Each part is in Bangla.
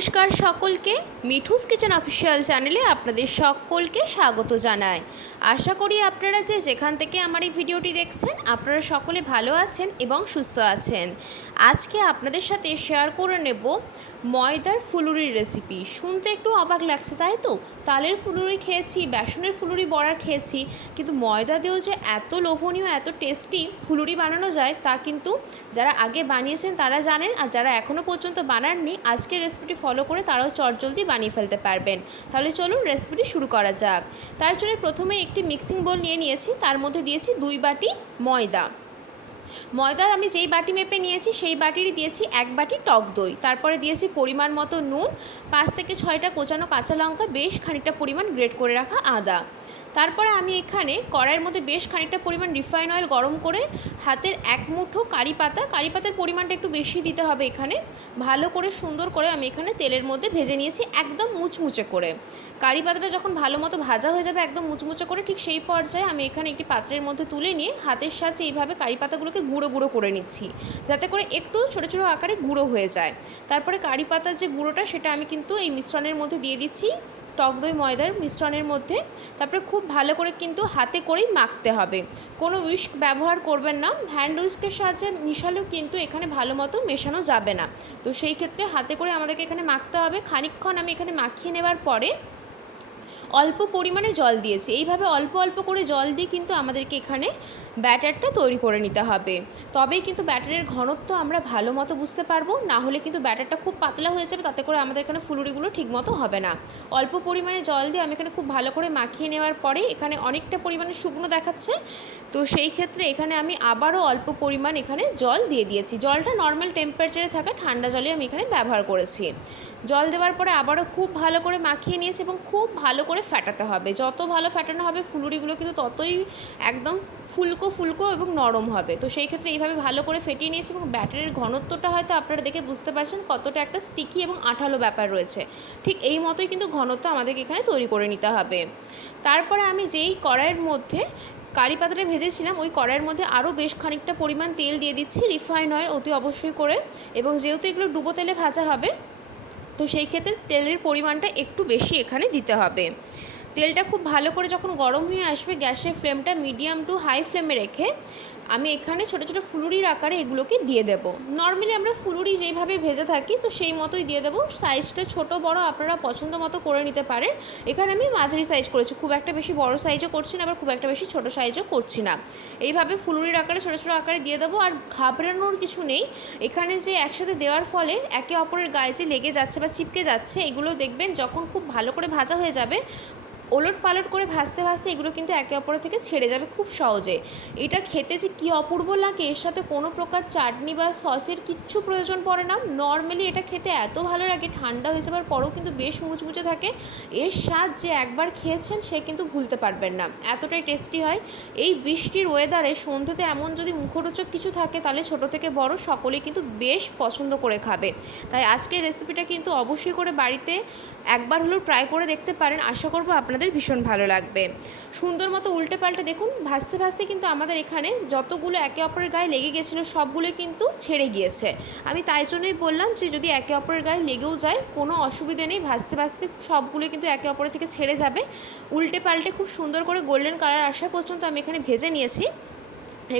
নমস্কার সকলকে, মিঠুস কিচেন অফিসিয়াল চ্যানেলে আপনাদের সকলকে স্বাগত জানাই। আশা করি আপনারা যেখান থেকে আমার এই ভিডিওটি দেখছেন আপনারা সকলে ভালো আছেন এবং সুস্থ আছেন। আজকে আপনাদের সাথে শেয়ার করে নেব ময়দার ফুলুরির রেসিপি। শুনতে একটু অবাক লাগছে তাই তো? তালের ফুলুরি খেয়েছি, বেসনের ফুলুরি বড়া খেয়েছি, কিন্তু ময়দা দিয়েও যে এত লোভনীয় এত টেস্টি ফুলুরি বানানো যায় তা কিন্তু যারা আগে বানিয়েছেন তারা জানেন, আর যারা এখনও পর্যন্ত বানাননি আজকের রেসিপিটি ফলো করে তারাও চটজলদি বানিয়ে ফেলতে পারবেন। তাহলে চলুন রেসিপিটি শুরু করা যাক। তার জন্য প্রথমে একটি মিক্সিং বোল নিয়ে নিয়েছি, তার মধ্যে দিয়েছি 2 বাটি ময়দা। আমি যেই বাটি মেপে নিয়েছি সেই বাটিরই দিয়েছি 1 বাটি টক দই। তারপরে দিয়েছি পরিমাণ মতো নুন, 5 থেকে 6টা কোচানো কাঁচা লঙ্কা, বেশ খানিকটা পরিমাণ গ্রেট করে রাখা আদা। তারপরে আমি এখানে কড়াইয়ের মধ্যে বেশ খানিকটা পরিমাণ রিফাইন অয়েল গরম করে হাতের 1 মুঠো কারি পাতার পরিমাণটা একটু বেশি দিতে হবে এখানে, ভালো করে সুন্দর করে আমি এখানে তেলের মধ্যে ভেজে নিয়েছি একদম মুচমুচে করে। কারি পাতাটা যখন ভালো মতো ভাজা হয়ে যাবে একদম মুচমুচে করে, ঠিক সেই পর্যায়ে আমি এখানে একটি পাত্রের মধ্যে তুলে নিয়ে হাতের সাহায্যে এইভাবে কারি পাতাগুলোকে গুঁড়ো গুঁড়ো করে নিচ্ছি, যাতে করে একটু ছোটো ছোটো আকারে গুঁড়ো হয়ে যায়। তারপরে কারি পাতার যে গুঁড়োটা সেটা আমি কিন্তু এই মিশ্রণের মধ্যে দিয়ে দিচ্ছি, টক দই ময়দার মিশ্রণের মধ্যে। তারপরে খুব ভালো করে কিন্তু হাতে করেই মাখতে হবে, কোনো উইস্ক ব্যবহার করবেন না। হ্যান্ড উইস্কের সাহায্যে মিশালেও কিন্তু এখানে ভালো মতো মেশানো যাবে না, তো সেই ক্ষেত্রে হাতে করে আমাদেরকে এখানে মাখতে হবে। খানিকক্ষণ আমি এখানে মাখিয়ে নেবার পরে অল্প পরিমাণে জল দিয়েছি। এইভাবে অল্প অল্প করে জল দিয়ে কিন্তু আমাদেরকে এখানে ব্যাটারটা তৈরি করে নিতে হবে, তবেই কিন্তু ব্যাটারের ঘনত্ব আমরা ভালো মতো বুঝতে পারবো, না হলে কিন্তু ব্যাটারটা খুব পাতলা হয়ে যাবে, তাতে করে আমাদের এখানে ফুলুরিগুলো ঠিকমতো হবে না। অল্প পরিমাণে জল দিয়ে আমি এখানে খুব ভালো করে মাখিয়ে নেওয়ার পরে এখানে অনেকটা পরিমাণে শুকনো দেখাচ্ছে, তো সেই ক্ষেত্রে এখানে আমি আবারও অল্প পরিমাণ এখানে জল দিয়ে দিয়েছি। জলটা নর্মাল টেম্পারেচারে থাকা ঠান্ডা জলে আমি এখানে ব্যবহার করেছি। জল দেওয়ার পরে আবারও খুব ভালো করে মাখিয়ে নিয়েছি এবং খুব ভালো করে ফেটাতে হবে। যত ভালো ফেটানো হবে ফুলুরিগুলো কিন্তু ততই একদম ফুলকো ফুলকো এবং নরম হবে। তো সেই ক্ষেত্রে এইভাবে ভালো করে ফেটিয়ে নিয়েছি এবং ব্যাটারের ঘনত্বটা হয়তো আপনারা দেখে বুঝতে পারছেন কতটা একটা স্টিকি এবং আঠালো ব্যাপার রয়েছে। ঠিক এই মতোই কিন্তু ঘনত্ব আমাদেরকে এখানে তৈরি করে নিতে হবে। তারপরে আমি যেই কড়াইয়ের মধ্যে কারি পাতাটা ভেজেছিলাম ওই কড়াইয়ের মধ্যে আরও বেশ খানিকটা পরিমাণ তেল দিয়ে দিচ্ছি, রিফাইন অয়েল অতি অবশ্যই করে, এবং যেহেতু এগুলো ডুবো তেলে ভাজা হবে তো সেই ক্ষেত্রে তেলের পরিমাণটা একটু বেশি এখানে দিতে হবে। তেলটা খুব ভালো করে যখন গরম হয়ে আসবে গ্যাসের ফ্লেমটা মিডিয়াম টু হাই ফ্লেমে রেখে আমি এখানে ছোটো ছোটো ফুলুরির আকারে এগুলোকে দিয়ে দেব। নর্মালি আমরা ফুলুরি যেইভাবে ভেজে থাকি তো সেই মতোই দিয়ে দেবো। সাইজটা ছোট বড় আপনারা পছন্দ মতো করে নিতে পারেন। এখানে আমি মাঝারি সাইজ করেছি, খুব একটা বেশি বড় সাইজও করছি না, আবার খুব একটা বেশি ছোট সাইজও করছি না। এইভাবে ফুলুরির আকারে ছোটো ছোটো আকারে দিয়ে দেবো। আর ঘাবড়ানোর কিছু নেই, এখানে যে একসাথে দেওয়ার ফলে একে অপরের গায়ে যে লেগে যাচ্ছে বা চিপকে যাচ্ছে এগুলো দেখবেন যখন খুব ভালো করে ভাজা হয়ে যাবে ওলট পালট করে ভাজতে ভাজতে এগুলো কিন্তু একে অপরের থেকে ছেড়ে যাবে খুব সহজে। এটা খেতে যে কী অপূর্ব লাগে, এর সাথে কোনো প্রকার চাটনি বা সসের কিচ্ছু প্রয়োজন পড়ে না। নর্মালি এটা খেতে এত ভালো লাগে, ঠান্ডা হয়ে যাবার পরেও কিন্তু বেশ মুচমুচে থাকে। এর স্বাদ যে একবার খেয়েছেন সে কিন্তু ভুলতে পারবেন না, এতটাই টেস্টি হয়। এই বৃষ্টির ওয়েদারে সন্ধ্যেতে এমন যদি মুখরোচক কিছু থাকে তাহলে ছোট থেকে বড় সকলেই কিন্তু বেশ পছন্দ করে খাবে। তাই আজকের রেসিপিটা কিন্তু অবশ্যই করে বাড়িতে একবার হলেও ট্রাই করে দেখতে পারেন, আশা করবো আপনাদের ভীষণ ভালো লাগবে। সুন্দর মতো উল্টে পাল্টে দেখুন ভাজতে ভাজতে কিন্তু আমাদের এখানে যতগুলো একে অপরের গায়ে লেগে গেছিলো সবগুলোই কিন্তু ছেড়ে গিয়েছে। আমি তাই জন্যই বললাম যে যদি একে অপরের গায়ে লেগেও যায় কোনো অসুবিধা নেই, ভাজতে ভাজতে সবগুলো কিন্তু একে অপরের থেকে ছেড়ে যাবে। উল্টে পাল্টে খুব সুন্দর করে গোল্ডেন কালার আসা পর্যন্ত আমি এখানে ভেজে নিয়েছি।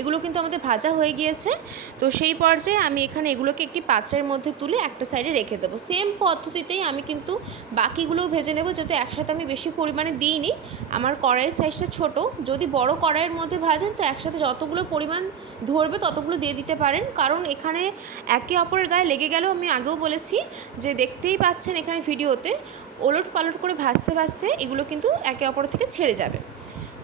এগুলো কিন্তু আমাদের ভাজা হয়ে গিয়েছে, তো সেই পর্যায়ে আমি এখানে এগুলোকে একটি পাত্রের মধ্যে তুলে একটা সাইডে রেখে দেবো। সেম পদ্ধতিতেই আমি কিন্তু বাকিগুলোও ভেজে নেব, যেহেতু একসাথে আমি বেশি পরিমাণে দিইনি, আমার কড়াইয়ের সাইজটা ছোট। যদি বড় কড়াইয়ের মধ্যে ভাজেন তো একসাথে যতগুলো পরিমাণ ধরবে ততগুলো দিয়ে দিতে পারেন, কারণ এখানে একে অপরের গায়ে লেগে গেলেও আমি আগেও বলেছি যে দেখতেই পাচ্ছেন এখানে ভিডিওতে ওলট পালট করে ভাজতে ভাজতে এগুলো কিন্তু একে অপরের থেকে ছেড়ে যাবে।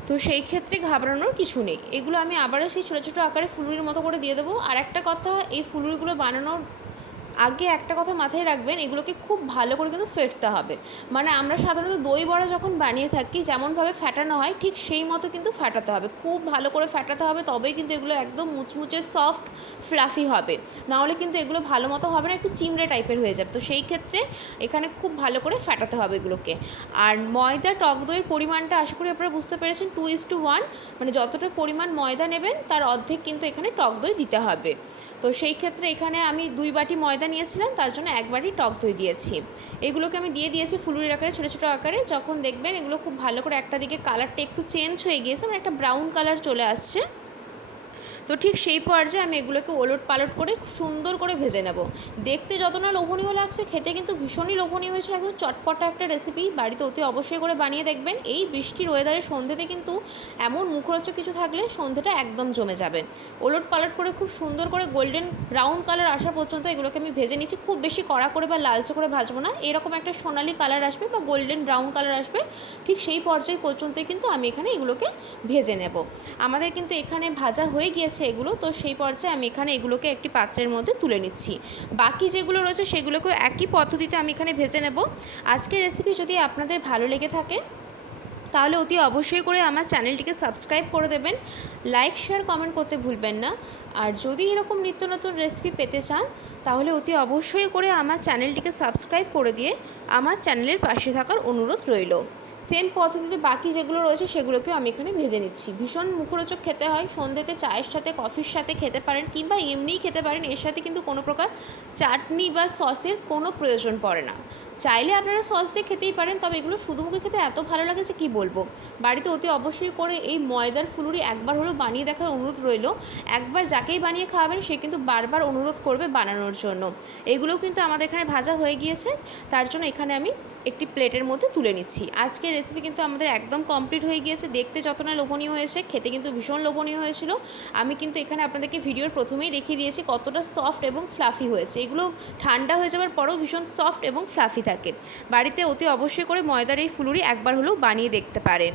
তো সেই ক্ষেত্রে ঘাবড়ানোর কিছু নেই। এগুলো আমি আবারও সেই ছোটো ছোটো আকারে ফুলুরির মতো করে দিয়ে দেবো। আর একটা কথা, এই ফুলুরিগুলো বানানোর আগে একটা কথা মাথায় রাখবেন, এগুলোকে খুব ভালো করে কিন্তু ফেটতে হবে। মানে আমরা সাধারণত দই বড়া যখন বানিয়ে থাকি যেমনভাবে ফেটানো হয় ঠিক সেই মতো কিন্তু ফেটাতে হবে, খুব ভালো করে ফেটাতে হবে, তবেই কিন্তু এগুলো একদম মুচমুচে সফট ফ্লাফি হবে। নাহলে কিন্তু এগুলো ভালো মতো হবে না, একটু চিমড়ে টাইপের হয়ে যাবে। তো সেই ক্ষেত্রে এখানে খুব ভালো করে ফেটাতে হবে এগুলোকে। আর ময়দা টক দইয়ের পরিমাণটা আশা করি আপনারা বুঝতে পেরেছেন, 2:1, মানে যতটা পরিমাণ ময়দা নেবেন তার অর্ধেক কিন্তু এখানে টক দই দিতে হবে। তো সেই ক্ষেত্রে এখানে আমি 2 বাটি ময়দা নিয়েছিলাম, তার জন্য 1 বাটি টক দই দিয়েছি। এগুলোকে আমি দিয়ে দিয়েছি ফুলুরির আকারে, ছোটো ছোটো আকারে। যখন দেখবেন এগুলো খুব ভালো করে একটা দিকে কালারটা একটু চেঞ্জ হয়ে গিয়েছে, মানে একটা ব্রাউন কালার চলে আসছে, তো ঠিক সেই পর্যায়ে আমি এগুলোকে ওলট পালট করে সুন্দর করে ভেজে নেব। দেখতে যত না লোভনীয় লাগছে, খেতে কিন্তু ভীষণই লোভনীয় হয়েছিল। একদম চটপটা একটা রেসিপি, বাড়িতে অতি অবশ্যই করে বানিয়ে দেখবেন। এই বৃষ্টির ওয়েদারে সন্ধ্যেতে কিন্তু এমন মুখরোচক কিছু থাকলে সন্ধ্যেটা একদম জমে যাবে। ওলট পালট করে খুব সুন্দর করে গোল্ডেন ব্রাউন কালার আসা পর্যন্ত এগুলোকে আমি ভেজে নিচ্ছি। খুব বেশি কড়া করে বা লালচে করে ভাজবো না, এরকম একটা সোনালি কালার আসবে বা গোল্ডেন ব্রাউন কালার আসবে, ঠিক সেই পর্যায় পর্যন্তই কিন্তু আমি এখানে এগুলোকে ভেজে নেব। আমাদের কিন্তু এখানে ভাজা হয়ে গিয়েছে এগুলো, তো সেই পর্যায়ে আমি এখানে এগুলোকে একটি পাত্রের মধ্যে তুলে নিচ্ছি। বাকি যেগুলো রয়েছে সেগুলোকেও একই পদ্ধতিতে আমি এখানে ভেজে নেব। আজকের রেসিপি যদি আপনাদের ভালো লেগে থাকে তাহলে অতি অবশ্যই করে আমার চ্যানেলটিকে সাবস্ক্রাইব করে দেবেন, লাইক শেয়ার কমেন্ট করতে ভুলবেন না। আর যদি এরকম নিত্য নতুন রেসিপি পেতে চান তাহলে অতি অবশ্যই করে আমার চ্যানেলটিকে সাবস্ক্রাইব করে দিয়ে আমার চ্যানেলের পাশে থাকার অনুরোধ রইল। সেম পদ্ধতিতে বাকি যেগুলো রয়েছে সেগুলোকেও আমি এখানে ভেজে নিচ্ছি। ভীষণ মুখরোচক খেতে হয়, সন্ধ্যেতে চায়ের সাথে কফির সাথে খেতে পারেন কিংবা এমনিই খেতে পারেন। এর সাথে কিন্তু কোনো প্রকার চাটনি বা সসের কোনো প্রয়োজন পড়ে না। চাইলে আপনারা সস দিয়ে খেতেই পারেন, তবে এগুলো শুধু মুখে খেতে এত ভালো লাগে যে কী বলবো। বাড়িতে অতি অবশ্যই করে এই ময়দার ফুলুরি একবার হলেও বানিয়ে দেখার অনুরোধ রইল। একবার যাকেই বানিয়ে খাওয়াবেন সে কিন্তু বারবার অনুরোধ করবে বানানোর জন্য। এগুলোও কিন্তু আমাদের এখানে ভাজা হয়ে গিয়েছে, তার জন্য এখানে আমি একটি প্লেটের মধ্যে তুলে নিচ্ছি। আজকের রেসিপি কিন্তু আমাদের একদম কমপ্লিট হয়ে গিয়েছে। দেখতে যত না লোভনীয় হয়েছে, খেতে কিন্তু ভীষণ লোভনীয় হয়েছিল। আমি কিন্তু এখানে আপনাদেরকে ভিডিওর প্রথমেই দেখিয়ে দিয়েছি কতটা সফট এবং ফ্লাফি হয়েছে। এগুলো ঠান্ডা হয়ে যাওয়ার পরেও ভীষণ সফট এবং ফ্লাফি থাকে। বাড়িতে অতি অবশ্যই করে ময়দার এই ফুলুরি একবার হলেও বানিয়ে দেখতে পারেন।